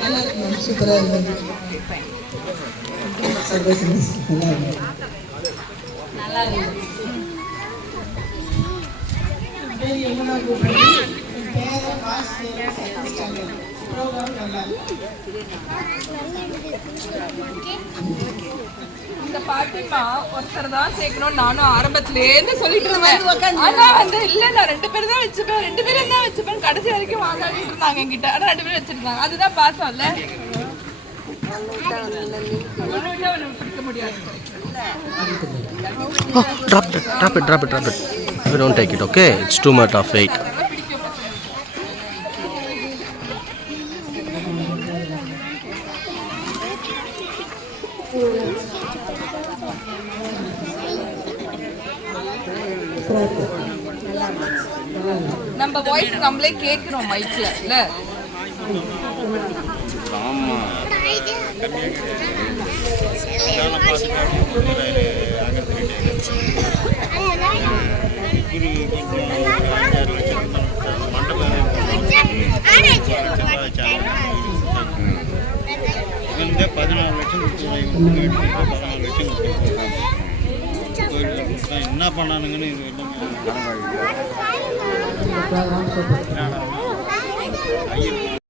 நல்லா இருக்கு, சூப்பராக இருந்தது. சந்தோஷம், நல்லா இருக்கு. பேர் யமுனா கூப்பிட்டு என் பேரை வாசிக்கிறேன். ப்ரோக்ராம் நல்லா இந்த பாட்டுமா ஒருத்தர் தான் சேர்க்கணும் நானும் ஆரம்பத்திலேருந்து சொல்லிட்டு இருந்தேன். ஆனா வந்து இல்ல நான் 2 பேரும் தான் வச்சுப்பேன், 2 பேரும் தான் வச்சுப்பேன், கடைசி வரைக்கும் வாங்கிட்டு இருந்தாங்க என்கிட்ட. ஆனா 2 பேரும் வச்சிருந்தாங்க. அதுதான் பாசம் இல்ல, பிடிக்க முடியாது. Oh, drop it. We don't take it, okay? It's too much of weight. நம்ம வாய்ஸ் நம்மளே கேட்கிறோம் மைக்ல இல்ல. ஆமா இவங்க 14 லட்சம் என்ன பண்ணானுங்கன்னு இது